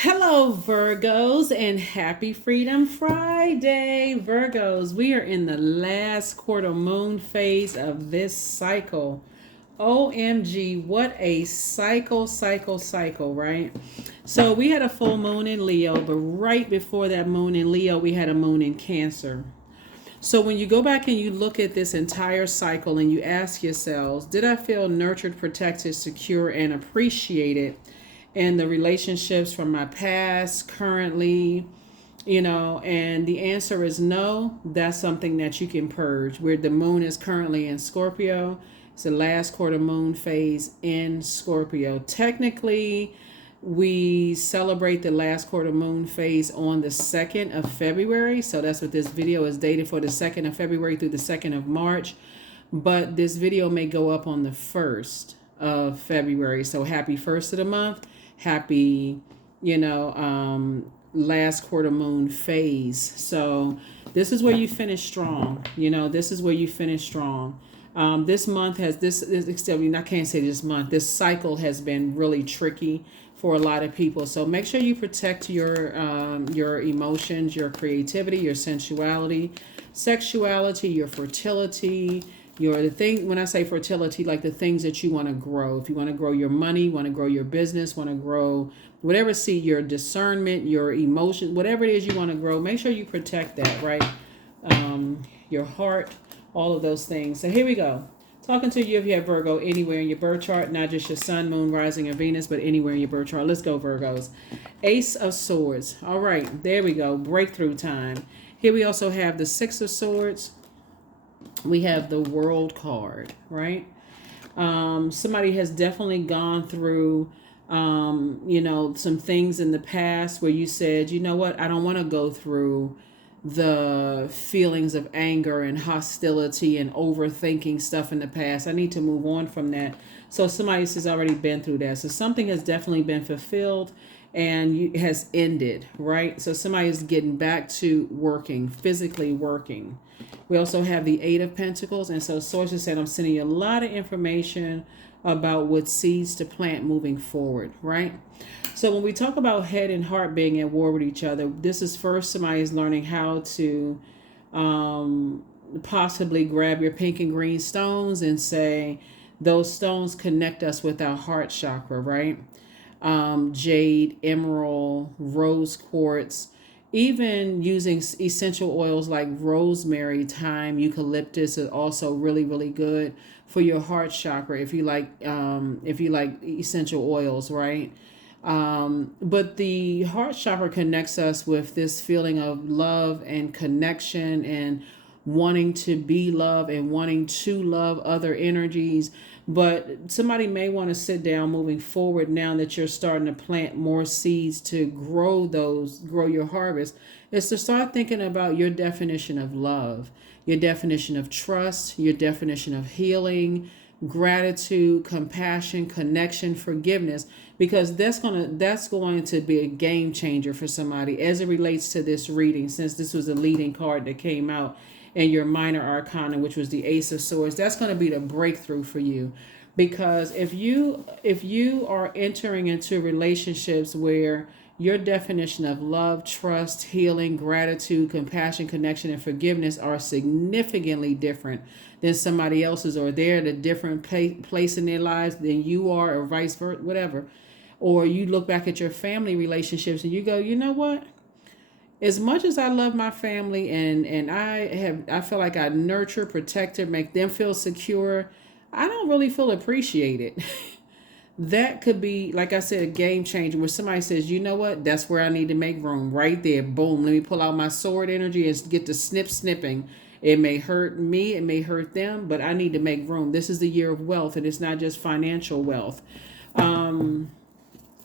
Hello, Virgos, and happy Freedom Friday, Virgos. We are in the last quarter moon phase of this cycle. OMG, what a cycle, right? So we had a full moon in Leo, but right before that moon in Leo, we had a moon in Cancer. So when you go back and you look at this entire cycle and you ask yourselves, did I feel nurtured, protected, secure, and appreciated in the relationships from my past, currently, and the answer is no. That's something that you can purge. Where the moon is currently in Scorpio, it's the last quarter moon phase in Scorpio. Technically, we celebrate the last quarter moon phase on the 2nd of February. So that's what this video is dated for, the 2nd of February through the 2nd of March. But this video may go up on the 1st of February. So happy 1st of the month. Happy, last quarter moon phase. So this is where you finish strong. This is where you finish strong. This month has I can't say this month. This cycle has been really tricky for a lot of people. So make sure you protect your emotions, your creativity, your sensuality, sexuality, your fertility, the thing. When I say fertility, like the things that you want to grow. If you want to grow your money, want to grow your business, want to grow whatever, see your discernment, your emotion, whatever it is you want to grow, make sure you protect that, right? Your heart, all of those things. So here we go. Talking to you if you have Virgo anywhere in your birth chart, not just your sun, moon, rising, or Venus, but anywhere in your birth chart. Let's go, Virgos. Ace of Swords. All right, there we go. Breakthrough time. Here we also have the Six of Swords. We have the World card, right? Somebody has definitely gone through, some things in the past where you said, you know what, I don't want to go through the feelings of anger and hostility and overthinking stuff in the past. I need to move on from that. So somebody has already been through that. So something has definitely been fulfilled and has ended, right? So somebody is getting back to working, physically working. We also have the Eight of Pentacles. And so sources said, I'm sending you a lot of information about what seeds to plant moving forward, right? So when we talk about head and heart being at war with each other, this is first somebody is learning how to possibly grab your pink and green stones and say, those stones connect us with our heart chakra, right? Jade, emerald, rose quartz, even using essential oils like rosemary, thyme, eucalyptus is also really, really good for your heart chakra if you like essential oils, right? But the heart chakra connects us with this feeling of love and connection and wanting to be loved and wanting to love other energies. But somebody may want to sit down moving forward now that you're starting to plant more seeds to grow your harvest, is to start thinking about your definition of love, your definition of trust, your definition of healing, gratitude, compassion, connection, forgiveness, because that's going to be a game changer for somebody as it relates to this reading, since this was a leading card that came out in your minor arcana, which was the Ace of Swords. That's going to be the breakthrough for you, because if you are entering into relationships where your definition of love, trust, healing, gratitude, compassion, connection, and forgiveness are significantly different than somebody else's, or they're at a different place in their lives than you are, or vice versa, whatever. Or you look back at your family relationships and you go, you know what? As much as I love my family and I feel like I nurture, protect her, make them feel secure, I don't really feel appreciated. That could be, like I said, a game changer where somebody says, you know what, that's where I need to make room, right there. Boom, let me pull out my sword energy and get to snipping. It may hurt me, it may hurt them, but I need to make room. This is the year of wealth, and it's not just financial wealth.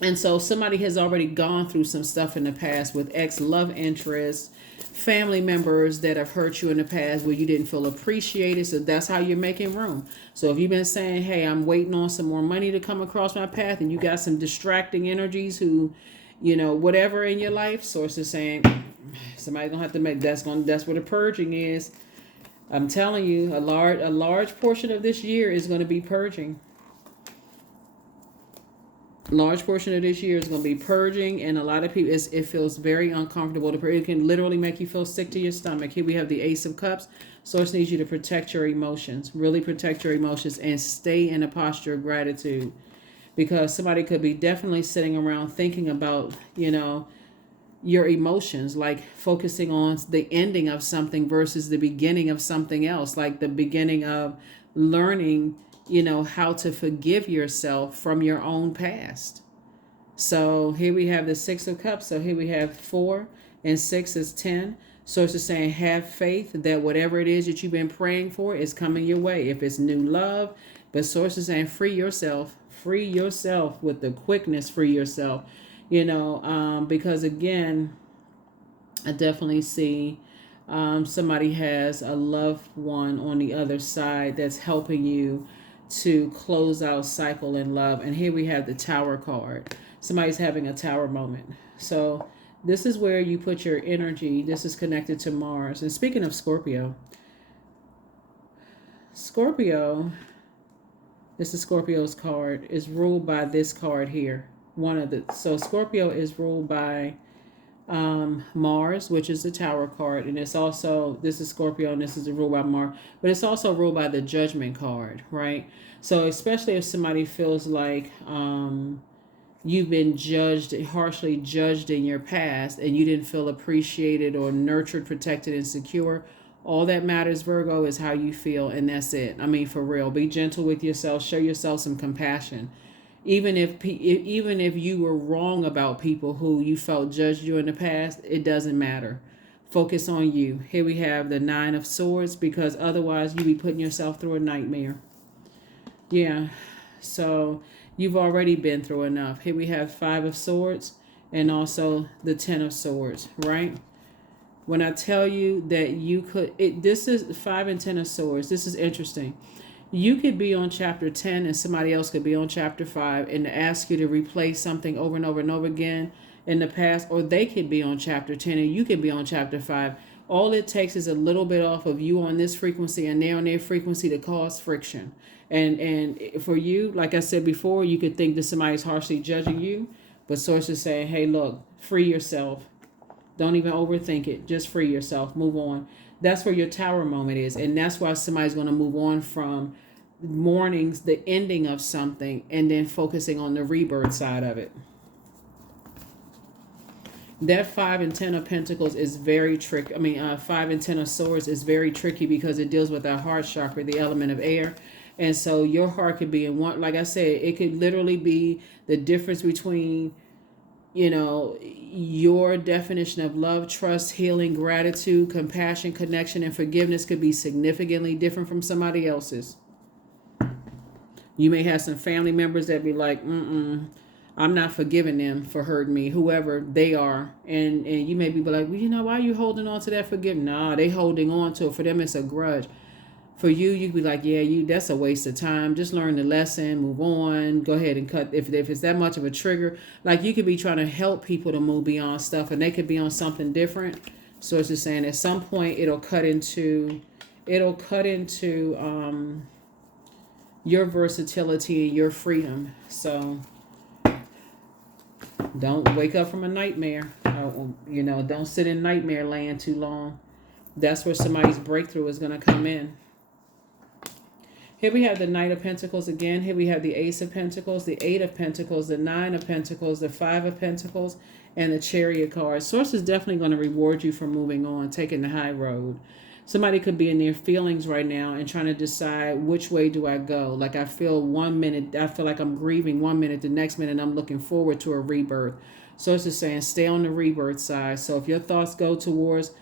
And so somebody has already gone through some stuff in the past with ex-love interests, family members that have hurt you in the past where you didn't feel appreciated. So that's how you're making room. So if you've been saying, hey, I'm waiting on some more money to come across my path, and you got some distracting energies who, whatever in your life, source is saying, somebody's going to have to that's where the purging is. I'm telling you, a large portion of this year is going to be purging. Large portion of this year is going to be purging, and a lot of people, it feels very uncomfortable to purge. It can literally make you feel sick to your stomach. Here we have the Ace of Cups. Source needs you to protect your emotions, really protect your emotions, and stay in a posture of gratitude, because somebody could be definitely sitting around thinking about, your emotions, like focusing on the ending of something versus the beginning of something else, like the beginning of learning, how to forgive yourself from your own past. So here we have the Six of Cups. So here we have 4 and 6 is 10. So it's just saying, have faith that whatever it is that you've been praying for is coming your way. If it's new love, but Source is saying, free yourself with the quickness, free yourself, because again, I definitely see somebody has a loved one on the other side that's helping you to close out cycle in love. And here we have the Tower card. Somebody's having a Tower moment. So this is where you put your energy. This is connected to Mars. And speaking of Scorpio, this is Scorpio's card, is ruled by this card here. So Scorpio is ruled by Mars, which is the Tower card, and it's also, this is Scorpio and this is ruled by Mars, but it's also ruled by the Judgment card, right? So especially if somebody feels like you've been harshly judged in your past, and you didn't feel appreciated or nurtured, protected, and secure, all that matters, Virgo, is how you feel, and that's it. I mean, for real, be gentle with yourself, show yourself some compassion. Even if you were wrong about people who you felt judged you in the past, it doesn't matter. Focus on you. Here we have the Nine of Swords, because otherwise you'd be putting yourself through a nightmare. Yeah, so you've already been through enough. Here we have Five of Swords and also the Ten of Swords, right? When I tell you that this is 5 and 10 of Swords, this is interesting. You could be on chapter 10 and somebody else could be on chapter 5 and ask you to replay something over and over and over again in the past, or they could be on chapter 10 and you could be on chapter 5. All it takes is a little bit off of you on this frequency and they're on their frequency to cause friction. And for you, like I said before, you could think that somebody's harshly judging you, but Source is saying, hey, look, free yourself. Don't even overthink it. Just free yourself. Move on. That's where your Tower moment is. And that's why somebody's going to move on from mourning the ending of something and then focusing on the rebirth side of it. That 5 and 10 of Pentacles is very tricky. 5 and 10 of Swords is very tricky because it deals with our heart chakra, the element of air. And so your heart could be in one, like I said, it could literally be the difference between, your definition of love, trust, healing, gratitude, compassion, connection, and forgiveness could be significantly different from somebody else's. You may have some family members that be like, I'm not forgiving them for hurting me, whoever they are. And you may be like, well, why are you holding on to that forgiveness? Nah, they holding on to it. For them, it's a grudge. For you, you'd be like, yeah, that's a waste of time. Just learn the lesson, move on, go ahead and cut. If it's that much of a trigger, like you could be trying to help people to move beyond stuff and they could be on something different. So it's just saying at some point it'll cut into your versatility and your freedom. So don't wake up from a nightmare. Don't sit in nightmare land too long. That's where somebody's breakthrough is going to come in. Here we have the Knight of Pentacles again. Here we have the Ace of Pentacles, the 8 of Pentacles, the 9 of Pentacles, the 5 of Pentacles, and the Chariot card. Source is definitely going to reward you for moving on, taking the high road. Somebody could be in their feelings right now and trying to decide which way do I go. Like I feel like I'm grieving 1 minute, the next minute I'm looking forward to a rebirth. So it's just saying stay on the rebirth side. So if your thoughts go towards,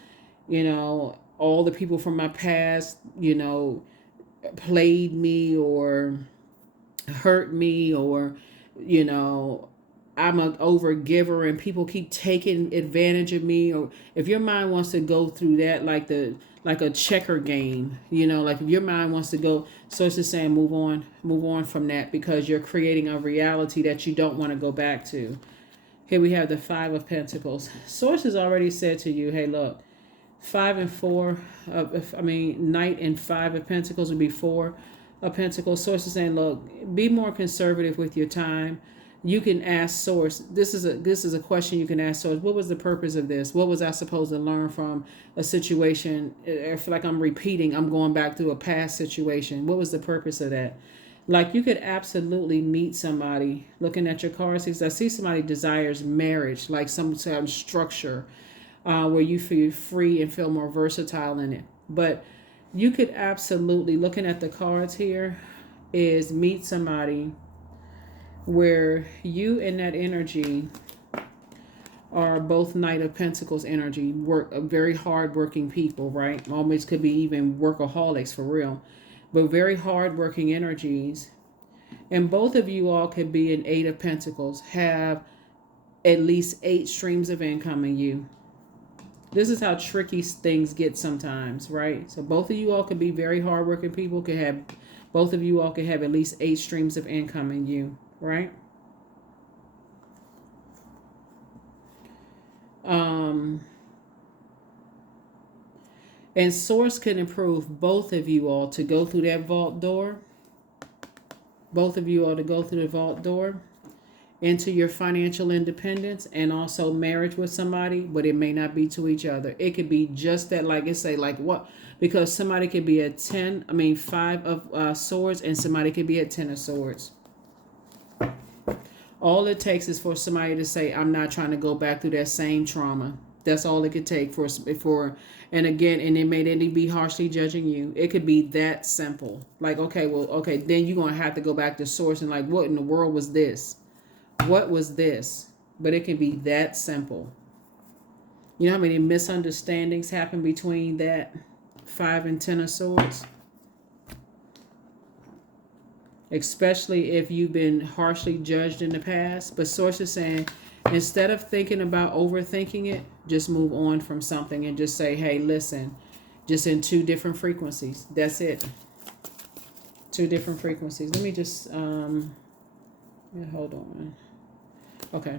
all the people from my past, played me or hurt me, or, I'm an overgiver and people keep taking advantage of me, or if your mind wants to go through that like a checker game, like if your mind wants to go, so it's just saying move on from that, because you're creating a reality that you don't want to go back to. Here we have the 5 of Pentacles. Source has already said to you, hey, look, 5 and 4, Knight and 5 of Pentacles would be 4 of Pentacles. Source is saying, look, be more conservative with your time. You can ask source. This is a question you can ask source. What was the purpose of this? What was I supposed to learn from a situation? I feel like I'm repeating. I'm going back through a past situation. What was the purpose of that? Like, you could absolutely meet somebody looking at your cards. Because I see somebody desires marriage, like some sort of structure, where you feel free and feel more versatile in it. But you could absolutely, looking at the cards here, is meet somebody where you and that energy are both Knight of Pentacles energy, work very hard working people, right? Almost could be even workaholics for real, but very hard working energies. And both of you all could be an Eight of Pentacles, have at least 8 streams of income in you. This is how tricky things get sometimes, right? So both of you all could be very hardworking people, could have, both of you all could have at least 8 streams of income in you, right? And source can improve both of you all to go through that vault door. Both of you all to go through the vault door into your financial independence and also marriage with somebody, but it may not be to each other. It could be just that, like I say, like what? Because somebody could be at 5 of swords, and somebody could be at 10 of swords. All it takes is for somebody to say, I'm not trying to go back through that same trauma. That's all it could take and again, and it may then be harshly judging you. It could be that simple. Like, okay, well, okay, then you're going to have to go back to source and like, what in the world was this? What was this? But it can be that simple. You know how many misunderstandings happen between that 5 and 10 of swords? Especially if you've been harshly judged in the past. But source is saying, instead of thinking about overthinking it, just move on from something and just say, hey, listen, just in 2 different frequencies. That's it. 2 different frequencies. Let me just, hold on. Okay.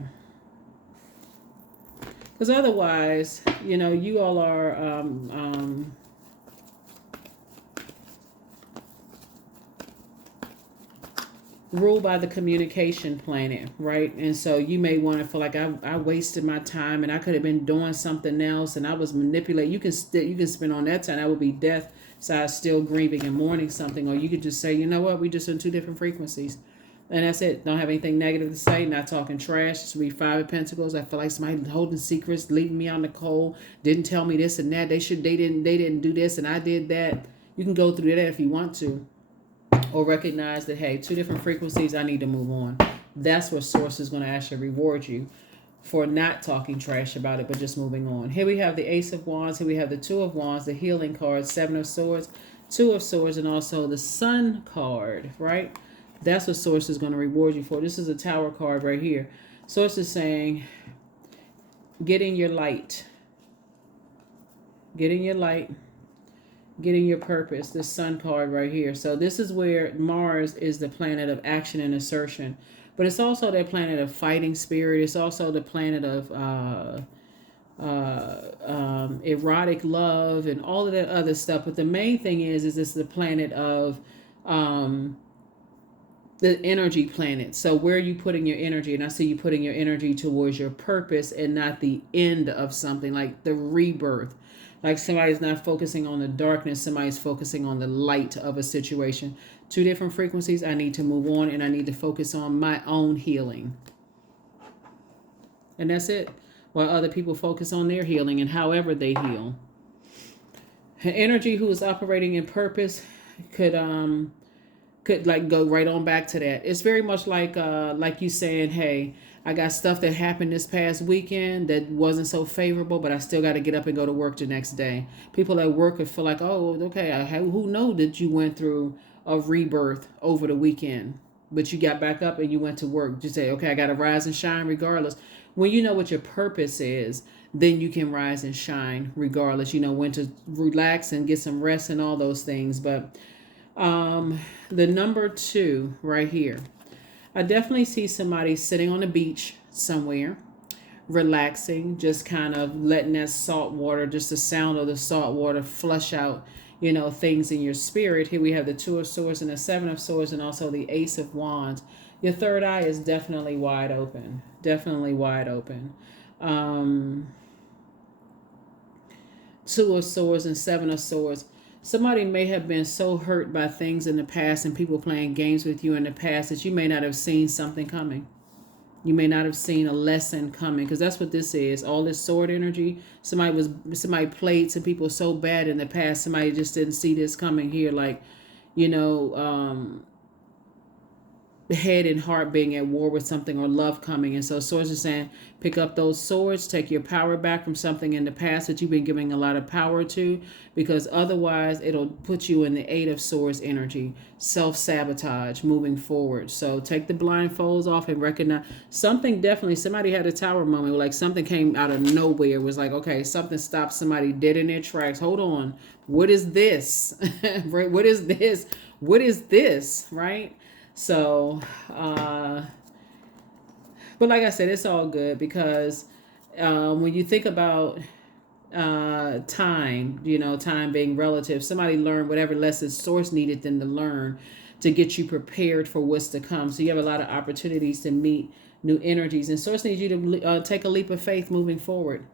Because otherwise, you all are, ruled by the communication planet, right? And so you may want to feel like I wasted my time and I could have been doing something else and I was manipulated. You can spend on that time. That would be death side, still grieving and mourning something. Or you could just say, you know what, we just in 2 different frequencies. And that's it. Don't have anything negative to say. Not talking trash. Just read 5 of Pentacles. I feel like somebody holding secrets, leaving me on the cold, didn't tell me this and that. They didn't do this and I did that. You can go through that if you want to. Or recognize that, hey, 2 different frequencies, I need to move on. That's what source is going to actually reward you for not talking trash about it, but just moving on. Here we have the Ace of Wands. Here we have the 2 of Wands, the healing card, 7 of Swords, 2 of Swords, and also the Sun card, right? That's what source is going to reward you for. This is a Tower card right here. Source is saying, get in your light. Get in your light. Getting your purpose, the Sun card right here. So this is where Mars is the planet of action and assertion, but it's also the planet of fighting spirit. It's also the planet of erotic love and all of that other stuff. But the main thing is it's the planet of the energy planet. So where are you putting your energy? And I see you putting your energy towards your purpose and not the end of something, like the rebirth. Like somebody's not focusing on the darkness, somebody's focusing on the light of a situation. 2 different frequencies. I need to move on and I need to focus on my own healing. And that's it. While other people focus on their healing and however they heal. An energy who is operating in purpose could like go right on back to that. It's very much like you saying, hey, I got stuff that happened this past weekend that wasn't so favorable, but I still got to get up and go to work the next day. People at work could feel like, oh, okay, who know that you went through a rebirth over the weekend, but you got back up and you went to work. You say, okay, I got to rise and shine regardless. When you know what your purpose is, then you can rise and shine regardless. You know when to relax and get some rest and all those things. But the number 2 right here, I definitely see somebody sitting on a beach somewhere, relaxing, just kind of letting that salt water, just the sound of the salt water flush out, things in your spirit. Here we have the 2 of Swords and the 7 of Swords and also the Ace of Wands. Your third eye is definitely wide open. Definitely wide open. Um, Two of Swords and Seven of Swords. Somebody may have been so hurt by things in the past and people playing games with you in the past that you may not have seen something coming. You may not have seen a lesson coming, because that's what this is. All this sword energy. Somebody played some people so bad in the past. Somebody just didn't see this coming here. Like, you know, head and heart being at war with something, or love coming. And so swords is saying, pick up those swords, take your power back from something in the past that you've been giving a lot of power to, because otherwise it'll put you in the Eight of Swords energy, self-sabotage moving forward. So take the blindfolds off and recognize something. Definitely somebody had a tower moment where like something came out of nowhere. It was like, okay, something stopped somebody dead in their tracks. Hold on, what is this? Right? What is this? What is this? Right? So, but like I said, it's all good, because when you think about time, you know, time being relative, somebody learned whatever lessons source needed them to learn to get you prepared for what's to come. So you have a lot of opportunities to meet new energies, and source needs you to take a leap of faith moving forward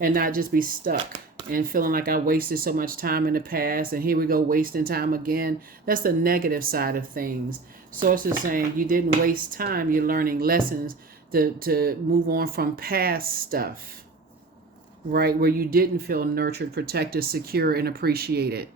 and not just be stuck and feeling like I wasted so much time in the past and here we go wasting time again. That's the negative side of things. Source is saying you didn't waste time. You're learning lessons to move on from past stuff, right? Where you didn't feel nurtured, protected, secure, and appreciated.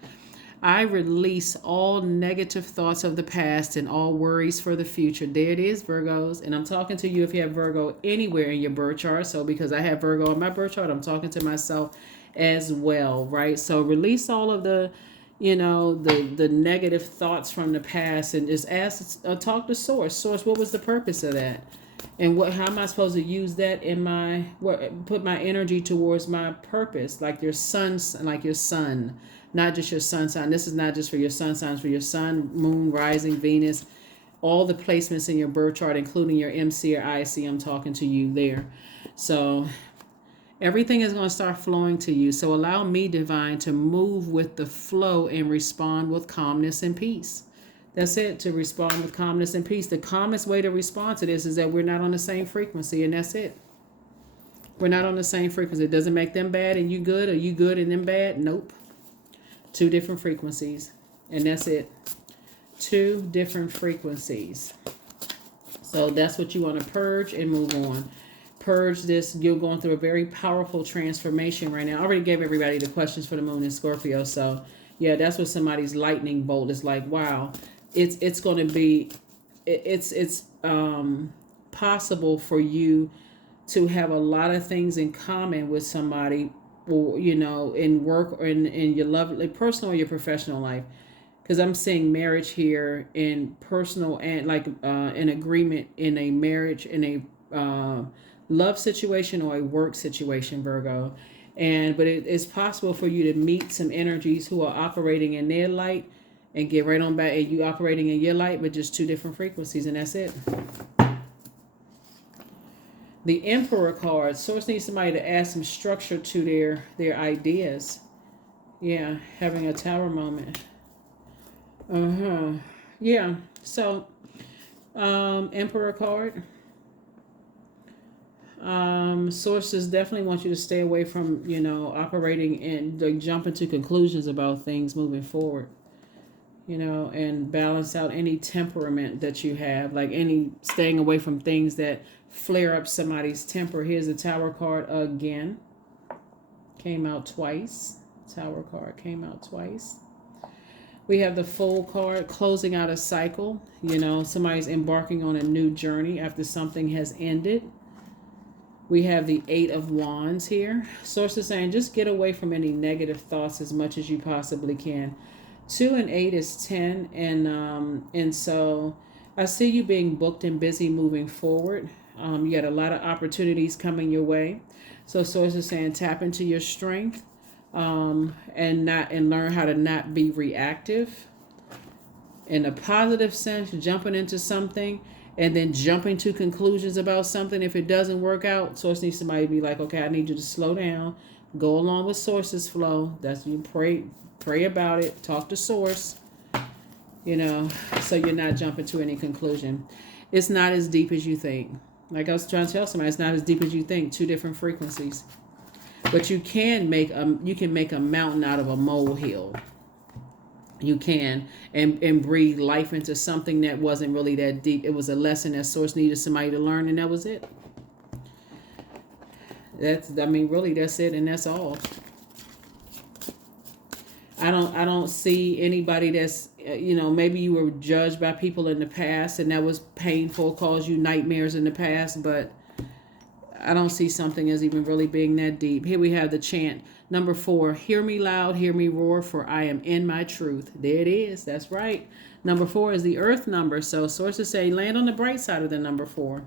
I release all negative thoughts of the past and all worries for the future. There it is, Virgos. And I'm talking to you if you have Virgo anywhere in your birth chart. So because I have Virgo in my birth chart, I'm talking to myself as well, right? So release all of the, you know, the negative thoughts from the past, and just ask, talk to source. What was the purpose of that? And how am I supposed to use that in my, put my energy towards my purpose, like your sun, not just your sun sign. This is not just for your sun signs, for your sun, moon, rising, Venus, all the placements in your birth chart, including your MC or IC. I'm talking to you there. So everything is going to start flowing to you. So allow me, divine, to move with the flow and respond with calmness and peace. That's it, to respond with calmness and peace. The calmest way to respond to this is that we're not on the same frequency, and that's it. We're not on the same frequency. It doesn't make them bad and you good, or you good and them bad. Nope. Two different frequencies, and that's it. Two different frequencies. So that's what you want to purge and move on. Purge this. You're going through a very powerful transformation right now. I already gave everybody the questions for the moon in Scorpio. So yeah, that's what somebody's lightning bolt is like. Wow, it's going to be, it's possible for you to have a lot of things in common with somebody, or you know, in work or in your love, like personal or your professional life. Because I'm seeing marriage here in personal and like an agreement in a marriage, in a love situation or a work situation, Virgo. But it's possible for you to meet some energies who are operating in their light and get right on back, and you operating in your light, but just two different frequencies, and that's it. The Emperor card. Source needs somebody to add some structure to their ideas. Yeah, having a tower moment. Yeah. So, Emperor card. Sources definitely want you to stay away from, you know, operating and like jumping to conclusions about things moving forward. You know, and balance out any temperament that you have, like any staying away from things that flare up somebody's temper. Here's the Tower card again. Came out twice. Tower card came out twice. We have the Fool card, closing out a cycle. You know, somebody's embarking on a new journey after something has ended. We have the Eight of Wands here. Source is saying just get away from any negative thoughts as much as you possibly can. 2 and 8 is 10, and so I see you being booked and busy moving forward. You got a lot of opportunities coming your way. So Source is saying tap into your strength, and learn how to not be reactive. In a positive sense, jumping into something and then jumping to conclusions about something. If it doesn't work out, Source needs somebody to be like, okay, I need you to slow down, go along with Source's flow. That's, you pray about it, talk to Source, you know, so you're not jumping to any conclusion. It's not as deep as you think. Like I was trying to tell somebody, it's not as deep as you think. Two different frequencies. But you can make a mountain out of a molehill. You can, and breathe life into something that wasn't really that deep. It was a lesson that source needed somebody to learn, and that was it. Really that's it, and that's all. I don't see anybody that's maybe you were judged by people in the past and that was painful, caused you nightmares in the past, but I don't see something as even really being that deep. Here we have the chant number 4. Hear me loud, hear me roar, for I am in my truth. There it is. That's right. Number 4 is the earth number. So sources say land on the bright side of the number 4.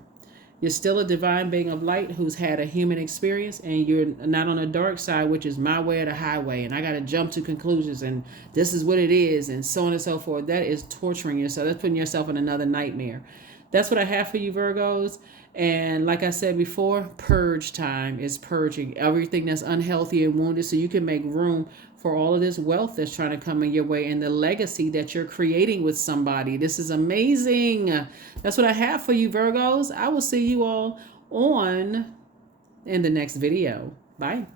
You're still a divine being of light who's had a human experience, and you're not on the dark side, which is my way or the highway, and I got to jump to conclusions, and this is what it is, and so on and so forth. That is torturing yourself. That's putting yourself in another nightmare. That's what I have for you, Virgos. And like I said before, purge time is purging everything that's unhealthy and wounded so you can make room for all of this wealth that's trying to come in your way and the legacy that you're creating with somebody. This is amazing. That's what I have for you, Virgos. I will see you all in the next video. Bye.